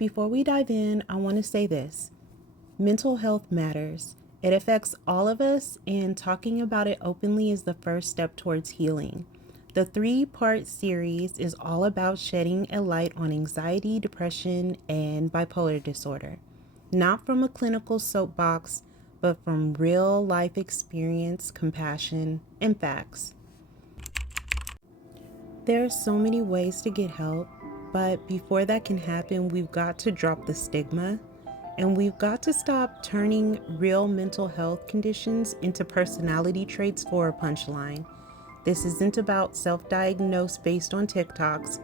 before we dive in, I want to say this. Mental health matters. It affects all of us, and talking about it openly is the first step towards healing. The 3-part series is all about shedding a light on anxiety, depression, and bipolar disorder. Not from a clinical soapbox, but from real life experience, compassion, and facts. There are so many ways to get help, but before that can happen, we've got to drop the stigma, and we've got to stop turning real mental health conditions into personality traits for a punchline. This isn't about self-diagnose based on TikToks.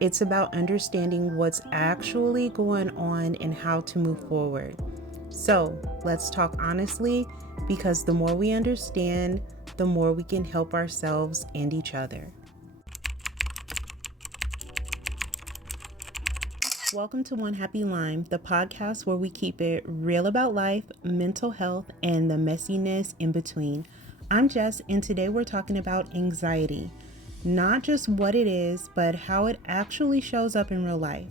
It's about understanding what's actually going on and how to move forward. So let's talk honestly, because the more we understand, the more we can help ourselves and each other. Welcome to One Happy Lime, the podcast where we keep it real about life, mental health, and the messiness in between. I'm Jess, and today we're talking about anxiety. Not just what it is, but how it actually shows up in real life,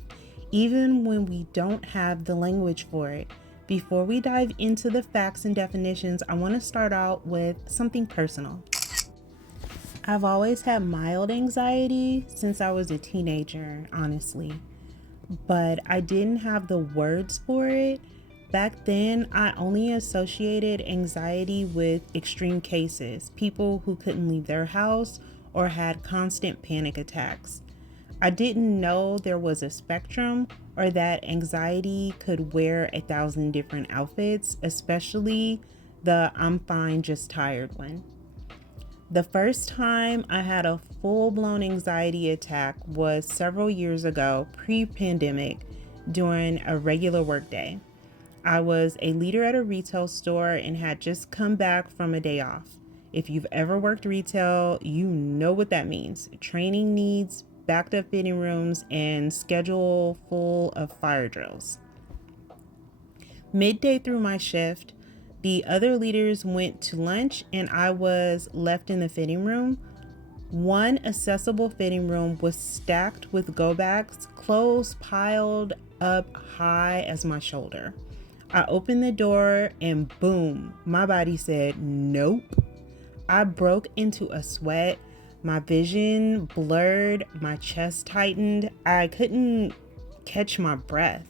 even when we don't have the language for it. Before we dive into the facts and definitions, I want to start out with something personal. I've always had mild anxiety since I was a teenager, honestly, but I didn't have the words for it. Back then, I only associated anxiety with extreme cases, people who couldn't leave their house or had constant panic attacks. I didn't know there was a spectrum or that anxiety could wear 1,000 different outfits, especially the I'm fine, just tired one. The first time I had a full-blown anxiety attack was several years ago, pre-pandemic, during a regular work day. I was a leader at a retail store and had just come back from a day off. If you've ever worked retail, you know what that means. Training needs, backed up fitting rooms, and schedule full of fire drills. Midday through my shift, the other leaders went to lunch and I was left in the fitting room. One accessible fitting room was stacked with go bags, clothes piled up high as my shoulder. I opened the door and boom, my body said nope. I broke into a sweat. My vision blurred, my chest tightened. I couldn't catch my breath.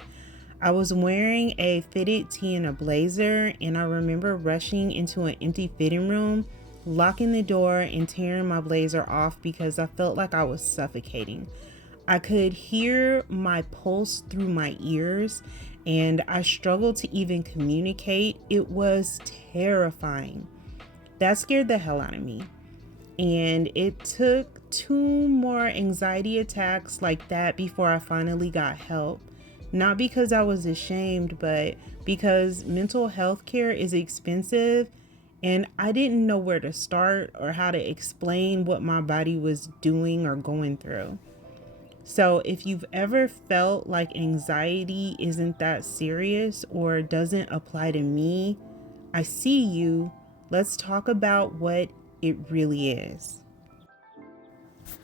I was wearing a fitted tee and a blazer, and I remember rushing into an empty fitting room, locking the door and tearing my blazer off because I felt like I was suffocating. I could hear my pulse through my ears, and I struggled to even communicate. It was terrifying. That scared the hell out of me. And it took 2 more anxiety attacks like that before I finally got help. Not because I was ashamed, but because mental health care is expensive and I didn't know where to start or how to explain what my body was doing or going through. So if you've ever felt like anxiety isn't that serious or doesn't apply to me, I see you. Let's talk about what it really is.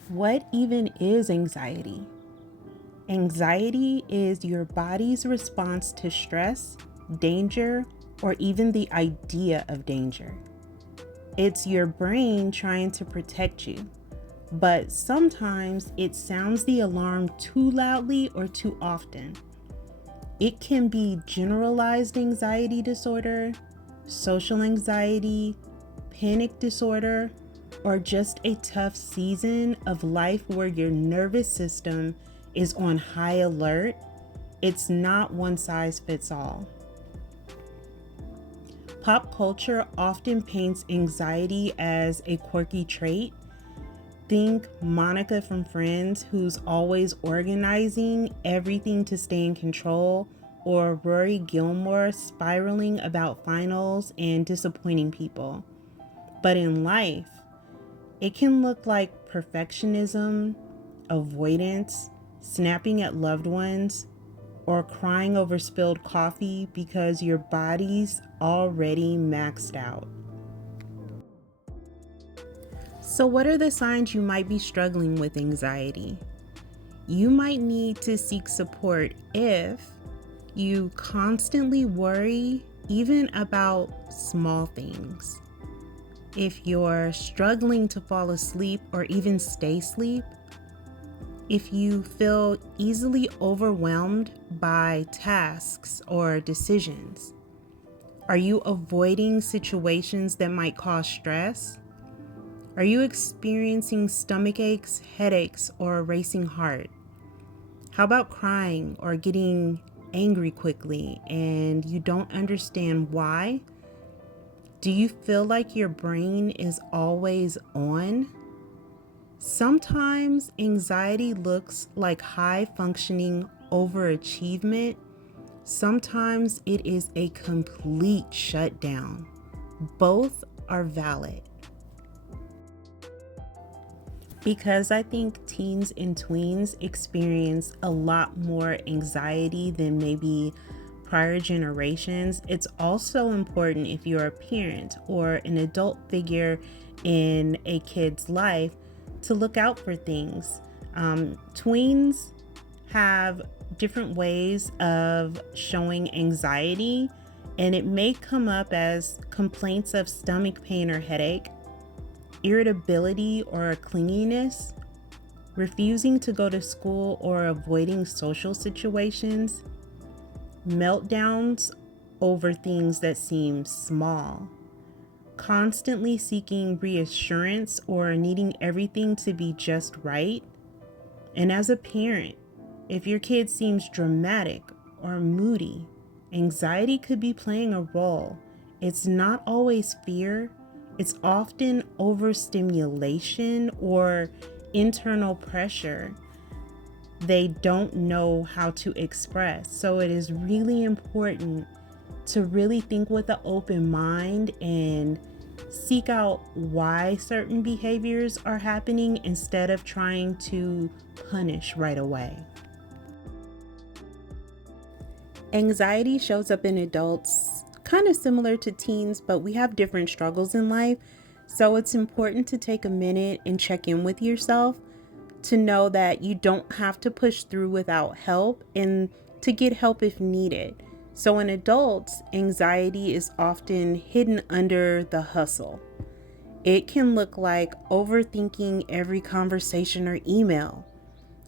What even is anxiety? Anxiety is your body's response to stress, danger, or even the idea of danger. It's your brain trying to protect you, but sometimes it sounds the alarm too loudly or too often. It can be generalized anxiety disorder, social anxiety, panic disorder, or just a tough season of life where your nervous system is on high alert. It's not one size fits all. Pop culture often paints anxiety as a quirky trait. Think Monica from Friends, who's always organizing everything to stay in control, or Rory Gilmore spiraling about finals and disappointing people. But in life, it can look like perfectionism, avoidance, snapping at loved ones, or crying over spilled coffee because your body's already maxed out. So what are the signs you might be struggling with anxiety? you might need to seek support if you constantly worry even about small things. If you're struggling to fall asleep or even stay asleep, if you feel easily overwhelmed by tasks or decisions, are you avoiding situations that might cause stress? Are you experiencing stomach aches, headaches, or a racing heart? How about crying or getting angry quickly and you don't understand why? Do you feel like your brain is always on? Sometimes anxiety looks like high functioning overachievement. Sometimes it is a complete shutdown. Both are valid. Because I think teens and tweens experience a lot more anxiety than maybe prior generations, it's also important if you're a parent or an adult figure in a kid's life to look out for things. Tweens have different ways of showing anxiety, and it may come up as complaints of stomach pain or headache, irritability or clinginess, refusing to go to school or avoiding social situations, meltdowns over things that seem small, constantly seeking reassurance or needing everything to be just right. And as a parent, if your kid seems dramatic or moody, anxiety could be playing a role. It's not always fear. It's often overstimulation or internal pressure they don't know how to express. So it is really important to really think with an open mind and seek out why certain behaviors are happening instead of trying to punish right away. Anxiety shows up in adults kind of similar to teens, but we have different struggles in life. So it's important to take a minute and check in with yourself to know that you don't have to push through without help and to get help if needed. So in adults, anxiety is often hidden under the hustle. It can look like overthinking every conversation or email,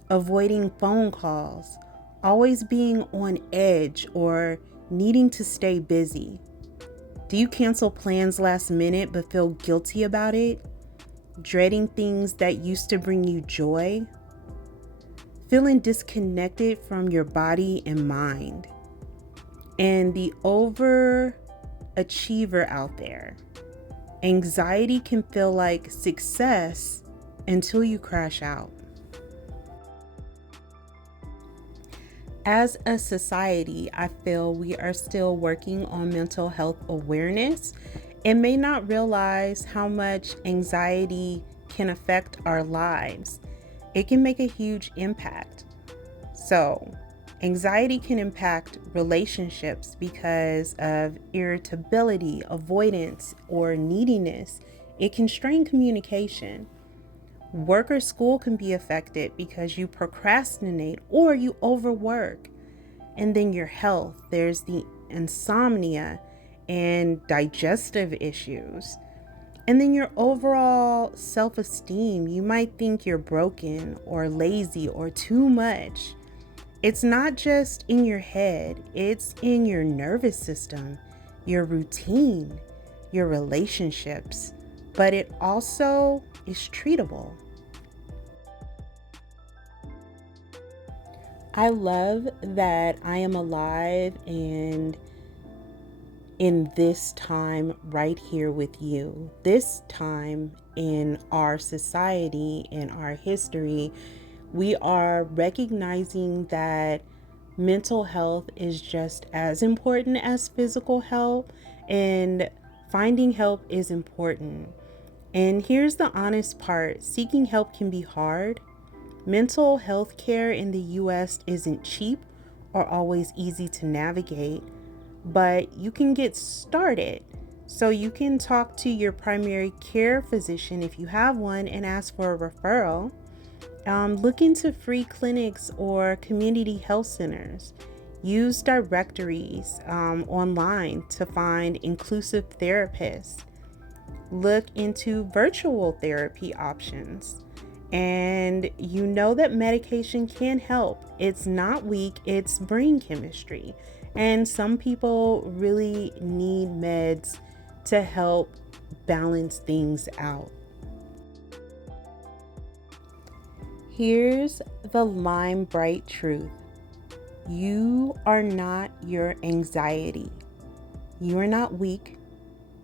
avoiding phone calls, always being on edge, or needing to stay busy. Do you cancel plans last minute but feel guilty about it? Dreading things that used to bring you joy? Feeling disconnected from your body and mind? And the overachiever out there, anxiety can feel like success until you crash out. As a society, I feel we are still working on mental health awareness and may not realize how much anxiety can affect our lives. It can make a huge impact. So, anxiety can impact relationships because of irritability, avoidance, or neediness. It can strain communication. Work or school can be affected because you procrastinate or you overwork. And then your health, there's the insomnia and digestive issues. And then your overall self-esteem, you might think you're broken or lazy or too much. It's not just in your head, it's in your nervous system, your routine, your relationships, but it also is treatable. I love that I am alive and in this time right here with you. This time in our society, in our history, we are recognizing that mental health is just as important as physical health, and finding help is important. And here's the honest part: seeking help can be hard. Mental health care in the US isn't cheap or always easy to navigate, but you can get started. So you can talk to your primary care physician if you have one and ask for a referral. Look into free clinics or community health centers. Use directories online to find inclusive therapists. Look into virtual therapy options. And you know that medication can help. It's not weak, it's brain chemistry. And some people really need meds to help balance things out. Here's the lime bright truth. You are not your anxiety. You are not weak.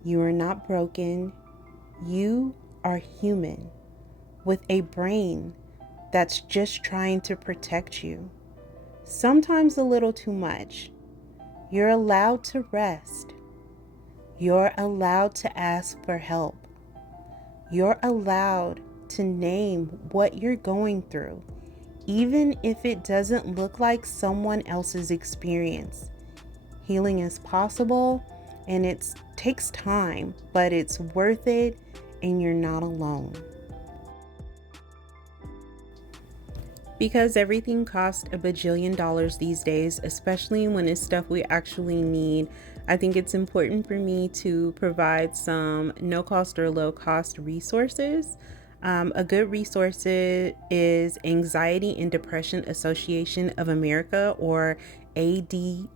You are not broken. You are human with a brain that's just trying to protect you. Sometimes a little too much. You're allowed to rest. You're allowed to ask for help. You're allowed to name what you're going through, even if it doesn't look like someone else's experience. Healing is possible, and it takes time, but it's worth it, and you're not alone. Because everything costs a bajillion dollars these days, especially when it's stuff we actually need, I think it's important for me to provide some no cost or low cost resources. A good resource is Anxiety and Depression Association of America, or ADAA.org.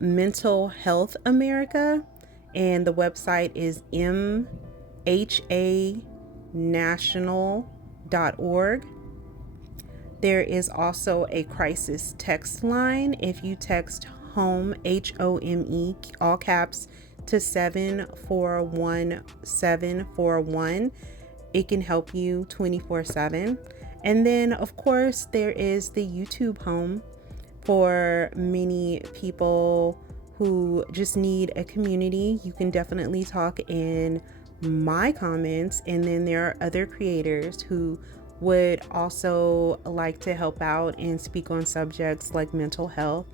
Mental Health America, and the website is mhanational.org. There is also a crisis text line. If you text HOME, HOME, all caps, to 741-741, it can help you 24/7. And then, of course, there is the YouTube Home for many people who just need a community. You can definitely talk in my comments, and then there are other creators who would also like to help out and speak on subjects like mental health.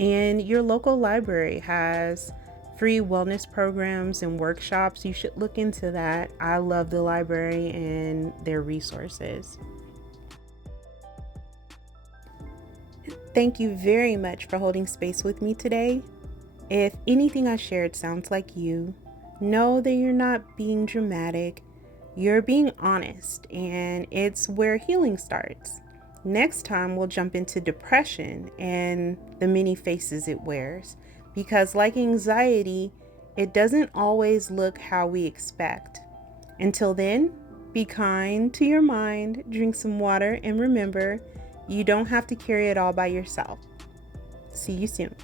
And your local library has free wellness programs and workshops. You should look into that. I love the library and their resources. Thank you very much for holding space with me today. If anything I shared sounds like you, know that you're not being dramatic. You're being honest, and it's where healing starts. Next time, we'll jump into depression and the many faces it wears. Because like anxiety, it doesn't always look how we expect. Until then, be kind to your mind, drink some water, and remember, you don't have to carry it all by yourself. See you soon.